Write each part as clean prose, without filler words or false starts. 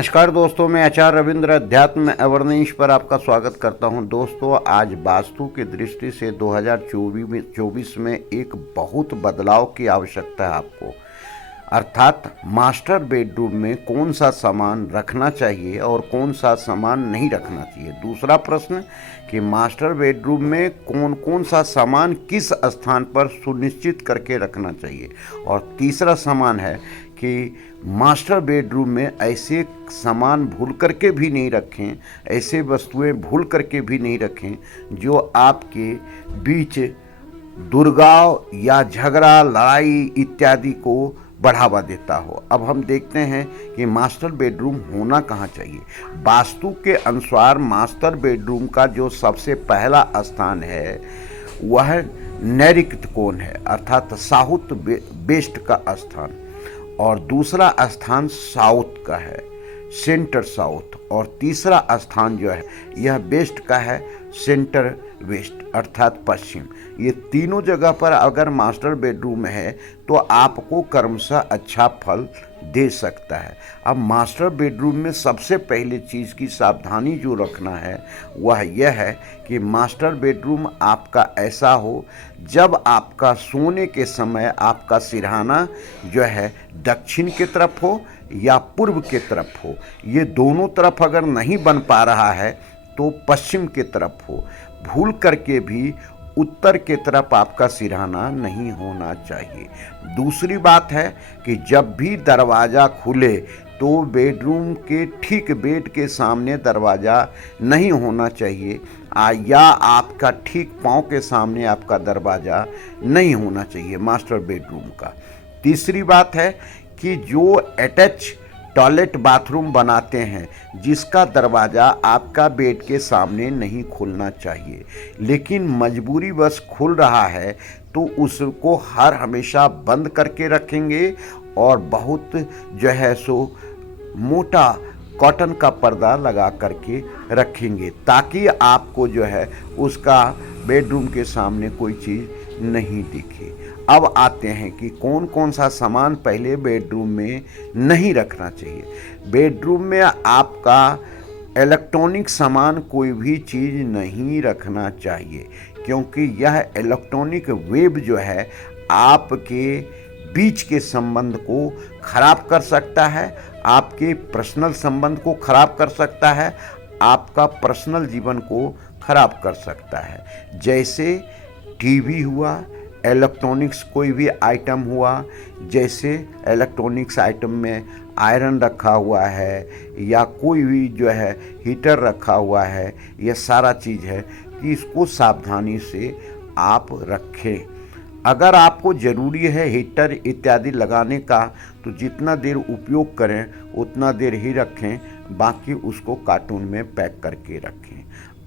नमस्कार दोस्तों, मैं आचार्य रविंद्र अध्यात्म अवर्निश पर आपका स्वागत करता हूं। दोस्तों, आज वास्तु की दृष्टि से 2024 में एक बहुत बदलाव की आवश्यकता है आपको। अर्थात मास्टर बेडरूम में कौन सा सामान रखना चाहिए और कौन सा सामान नहीं रखना चाहिए। दूसरा प्रश्न कि मास्टर बेडरूम में कौन कौन सा सामान किस स्थान पर सुनिश्चित करके रखना चाहिए। और तीसरा सामान है कि मास्टर बेडरूम में ऐसे सामान भूल करके भी नहीं रखें, ऐसे वस्तुएं भूल करके भी नहीं रखें जो आपके बीच दुर्गाव या झगड़ा, लड़ाई इत्यादि को बढ़ावा देता हो। अब हम देखते हैं कि मास्टर बेडरूम होना कहाँ चाहिए। वास्तु के अनुसार मास्टर बेडरूम का जो सबसे पहला स्थान है वह नैऋत्य कोण है, अर्थात साउथ वेस्ट का स्थान। और दूसरा स्थान साउथ का है, सेंटर साउथ। और तीसरा स्थान जो है यह वेस्ट का है, सेंटर वेस्ट अर्थात पश्चिम। ये तीनों जगह पर अगर मास्टर बेडरूम है तो आपको क्रमशः अच्छा फल दे सकता है। अब मास्टर बेडरूम में सबसे पहले चीज़ की सावधानी जो रखना है वह यह है कि मास्टर बेडरूम आपका ऐसा हो जब आपका सोने के समय आपका सिरहाना जो है दक्षिण की तरफ हो या पूर्व की तरफ हो। ये दोनों तरफ अगर नहीं बन पा रहा है तो पश्चिम की तरफ हो। भूल करके भी उत्तर की तरफ आपका सिरहाना नहीं होना चाहिए। दूसरी बात है कि जब भी दरवाज़ा खुले तो बेडरूम के ठीक बेड के सामने दरवाज़ा नहीं होना चाहिए या आपका ठीक पाँव के सामने आपका दरवाज़ा नहीं होना चाहिए मास्टर बेडरूम का। तीसरी बात है कि जो अटैच टॉयलेट बाथरूम बनाते हैं जिसका दरवाज़ा आपका बेड के सामने नहीं खुलना चाहिए, लेकिन मजबूरीवश खुल रहा है तो उसको हर हमेशा बंद करके रखेंगे और बहुत जो है सो मोटा कॉटन का पर्दा लगा करके रखेंगे ताकि आपको जो है उसका बेडरूम के सामने कोई चीज़ नहीं दिखे। अब आते हैं कि कौन कौन सा सामान पहले बेडरूम में नहीं रखना चाहिए। बेडरूम में आपका इलेक्ट्रॉनिक सामान कोई भी चीज़ नहीं रखना चाहिए, क्योंकि यह इलेक्ट्रॉनिक वेव जो है आपके बीच के संबंध को खराब कर सकता है, आपके पर्सनल संबंध को खराब कर सकता है, आपका पर्सनल जीवन को खराब कर सकता है। जैसे टीवी हुआ, इलेक्ट्रॉनिक्स कोई भी आइटम हुआ, जैसे इलेक्ट्रॉनिक्स आइटम में आयरन रखा हुआ है या कोई भी जो है हीटर रखा हुआ है, यह सारा चीज़ है कि इसको सावधानी से आप रखें। अगर आपको ज़रूरी है हीटर इत्यादि लगाने का तो जितना देर उपयोग करें उतना देर ही रखें, बाकी उसको कार्टून में पैक करके रखें।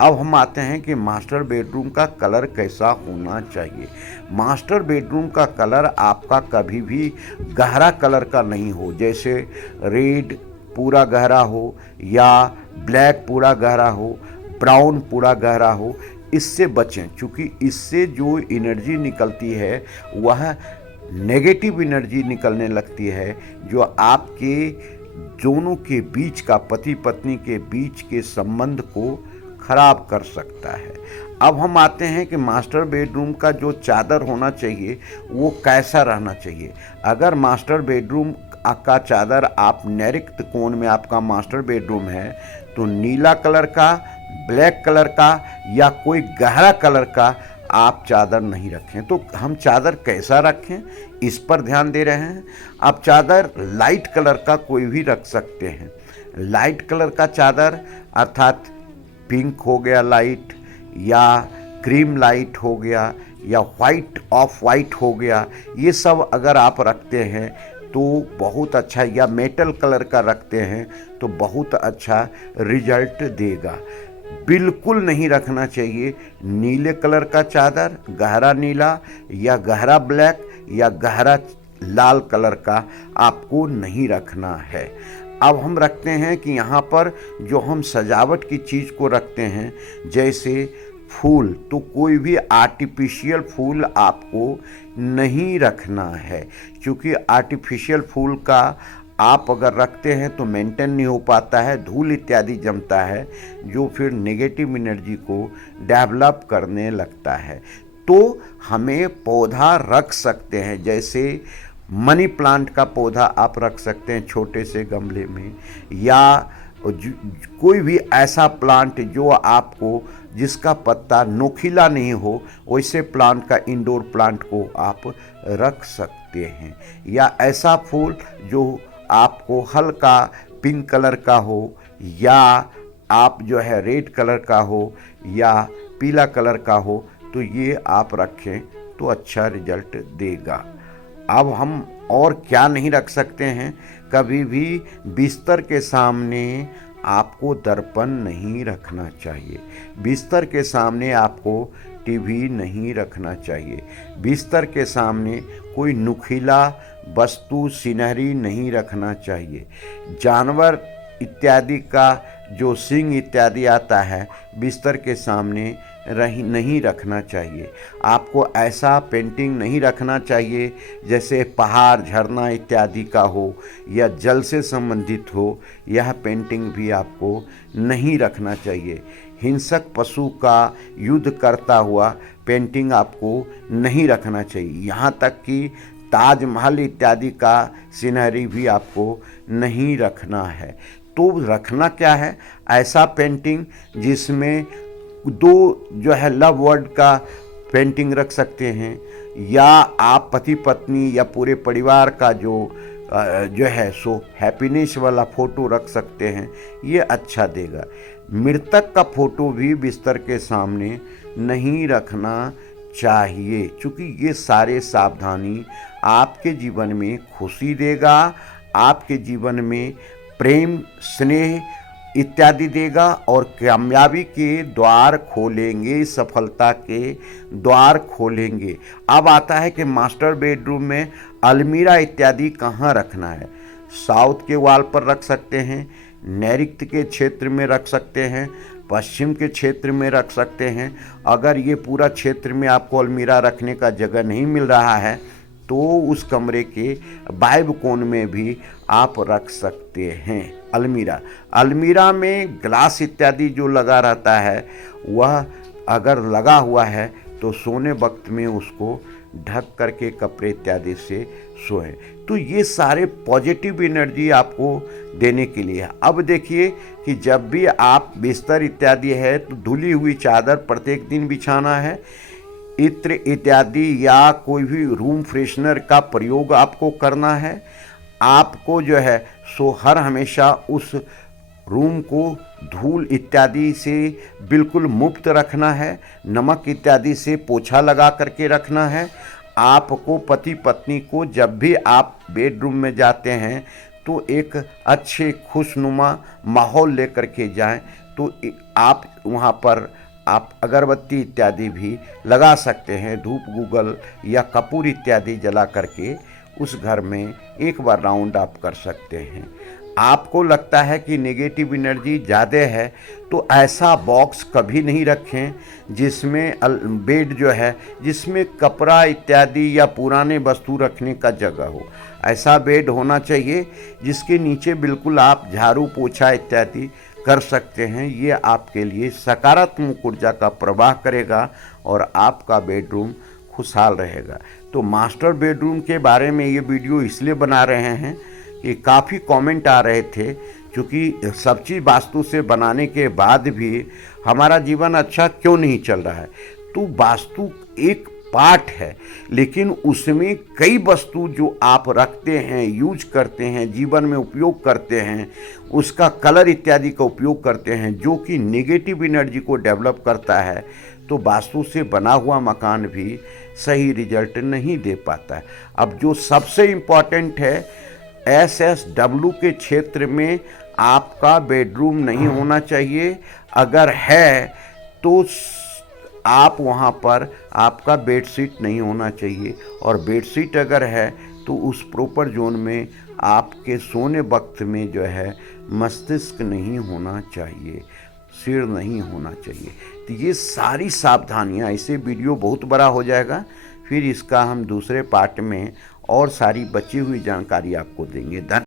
अब हम आते हैं कि मास्टर बेडरूम का कलर कैसा होना चाहिए। मास्टर बेडरूम का कलर आपका कभी भी गहरा कलर का नहीं हो, जैसे रेड पूरा गहरा हो या ब्लैक पूरा गहरा हो, ब्राउन पूरा गहरा हो। इससे बचें, क्योंकि इससे जो एनर्जी निकलती है वह नेगेटिव एनर्जी निकलने लगती है जो आपके दोनों के बीच का, पति पत्नी के बीच के संबंध को खराब कर सकता है। अब हम आते हैं कि मास्टर बेडरूम का जो चादर होना चाहिए वो कैसा रहना चाहिए। अगर मास्टर बेडरूम का चादर आप नैऋत्य कोण में आपका मास्टर बेडरूम है तो नीला कलर का, ब्लैक कलर का या कोई गहरा कलर का आप चादर नहीं रखें। तो हम चादर कैसा रखें इस पर ध्यान दे रहे हैं। आप चादर लाइट कलर का कोई भी रख सकते हैं। लाइट कलर का चादर अर्थात पिंक हो गया लाइट, या क्रीम लाइट हो गया, या वाइट ऑफ वाइट हो गया, ये सब अगर आप रखते हैं तो बहुत अच्छा, या मेटल कलर का रखते हैं तो बहुत अच्छा रिजल्ट देगा। बिल्कुल नहीं रखना चाहिए नीले कलर का चादर, गहरा नीला या गहरा ब्लैक या गहरा लाल कलर का आपको नहीं रखना है। अब हम रखते हैं कि यहाँ पर जो हम सजावट की चीज़ को रखते हैं जैसे फूल, तो कोई भी आर्टिफिशियल फूल आपको नहीं रखना है, क्योंकि आर्टिफिशियल फूल का आप अगर रखते हैं तो मेंटेन नहीं हो पाता है, धूल इत्यादि जमता है जो फिर नेगेटिव एनर्जी को डेवलप करने लगता है। तो हमें पौधा रख सकते हैं, जैसे मनी प्लांट का पौधा आप रख सकते हैं छोटे से गमले में, या कोई भी ऐसा प्लांट जो आपको जिसका पत्ता नोखीला नहीं हो, वैसे प्लांट का इंडोर प्लांट को आप रख सकते हैं। या ऐसा फूल जो आपको हल्का पिंक कलर का हो, या आप जो है रेड कलर का हो, या पीला कलर का हो, तो ये आप रखें तो अच्छा रिजल्ट देगा। अब हम और क्या नहीं रख सकते हैं, कभी भी बिस्तर के सामने आपको दर्पण नहीं रखना चाहिए, बिस्तर के सामने आपको टीवी नहीं रखना चाहिए, बिस्तर के सामने कोई नुकीला वस्तु सिनहरी नहीं रखना चाहिए। जानवर इत्यादि का जो सींग इत्यादि आता है बिस्तर के सामने नहीं रखना चाहिए। आपको ऐसा पेंटिंग नहीं रखना चाहिए जैसे पहाड़ झरना इत्यादि का हो या जल से संबंधित हो, यह पेंटिंग भी आपको नहीं रखना चाहिए। हिंसक पशु का युद्ध करता हुआ पेंटिंग आपको नहीं रखना चाहिए। यहाँ तक कि ताजमहल इत्यादि का सीनरी भी आपको नहीं रखना है। तो रखना क्या है, ऐसा पेंटिंग जिसमें दो जो है लव वर्ड का पेंटिंग रख सकते हैं, या आप पति पत्नी या पूरे परिवार का जो है सो हैप्पीनेस वाला फ़ोटो रख सकते हैं, ये अच्छा देगा। मृतक का फ़ोटो भी बिस्तर के सामने नहीं रखना चाहिए, क्योंकि ये सारे सावधानी आपके जीवन में खुशी देगा, आपके जीवन में प्रेम स्नेह इत्यादि देगा और कामयाबी के द्वार खोलेंगे, सफलता के द्वार खोलेंगे। अब आता है कि मास्टर बेडरूम में अलमीरा इत्यादि कहाँ रखना है। साउथ के वॉल पर रख सकते हैं, नैऋत्य के क्षेत्र में रख सकते हैं, पश्चिम के क्षेत्र में रख सकते हैं। अगर ये पूरा क्षेत्र में आपको अलमीरा रखने का जगह नहीं मिल रहा है तो उस कमरे के बाएं कोण में भी आप रख सकते हैं अलमीरा। अलमीरा में ग्लास इत्यादि जो लगा रहता है वह अगर लगा हुआ है तो सोने वक्त में उसको ढक करके कपड़े इत्यादि से सोएं। तो ये सारे पॉजिटिव एनर्जी आपको देने के लिए है। अब देखिए कि जब भी आप बिस्तर इत्यादि है तो धुली हुई चादर प्रत्येक दिन बिछाना है। इत्र इत्यादि या कोई भी रूम फ्रेशनर का प्रयोग आपको करना है। आपको जो है सो हर हमेशा उस रूम को धूल इत्यादि से बिल्कुल मुक्त रखना है। नमक इत्यादि से पोछा लगा करके रखना है। आपको पति पत्नी को जब भी आप बेडरूम में जाते हैं तो एक अच्छे खुशनुमा माहौल लेकर के जाएं। तो आप वहाँ पर आप अगरबत्ती इत्यादि भी लगा सकते हैं, धूप गूगल या कपूर इत्यादि जला करके उस घर में एक बार राउंड आप कर सकते हैं। आपको लगता है कि नेगेटिव एनर्जी ज़्यादा है तो ऐसा बॉक्स कभी नहीं रखें जिसमें बेड जो है जिसमें कपड़ा इत्यादि या पुराने वस्तु रखने का जगह हो। ऐसा बेड होना चाहिए जिसके नीचे बिल्कुल आप झाड़ू पोछा इत्यादि कर सकते हैं। ये आपके लिए सकारात्मक ऊर्जा का प्रवाह करेगा और आपका बेडरूम खुशहाल रहेगा। तो मास्टर बेडरूम के बारे में ये वीडियो इसलिए बना रहे हैं कि काफ़ी कमेंट आ रहे थे, क्योंकि सब चीज़ वास्तु से बनाने के बाद भी हमारा जीवन अच्छा क्यों नहीं चल रहा है। तो वास्तु एक पार्ट है, लेकिन उसमें कई वस्तु जो आप रखते हैं, यूज करते हैं, जीवन में उपयोग करते हैं, उसका कलर इत्यादि का उपयोग करते हैं जो कि नेगेटिव एनर्जी को डेवलप करता है। तो वास्तु से बना हुआ मकान भी सही रिजल्ट नहीं दे पाता है। अब जो सबसे इम्पॉर्टेंट है, SSW के क्षेत्र में आपका बेडरूम नहीं होना चाहिए। अगर है तो आप वहाँ पर आपका बेडशीट नहीं होना चाहिए, और बेडशीट अगर है तो उस प्रॉपर जोन में आपके सोने वक्त में जो है मस्तिष्क नहीं होना चाहिए, सिर नहीं होना चाहिए। तो ये सारी सावधानियाँ, इसे वीडियो बहुत बड़ा हो जाएगा, फिर इसका हम दूसरे पार्ट में और सारी बची हुई जानकारी आपको देंगे।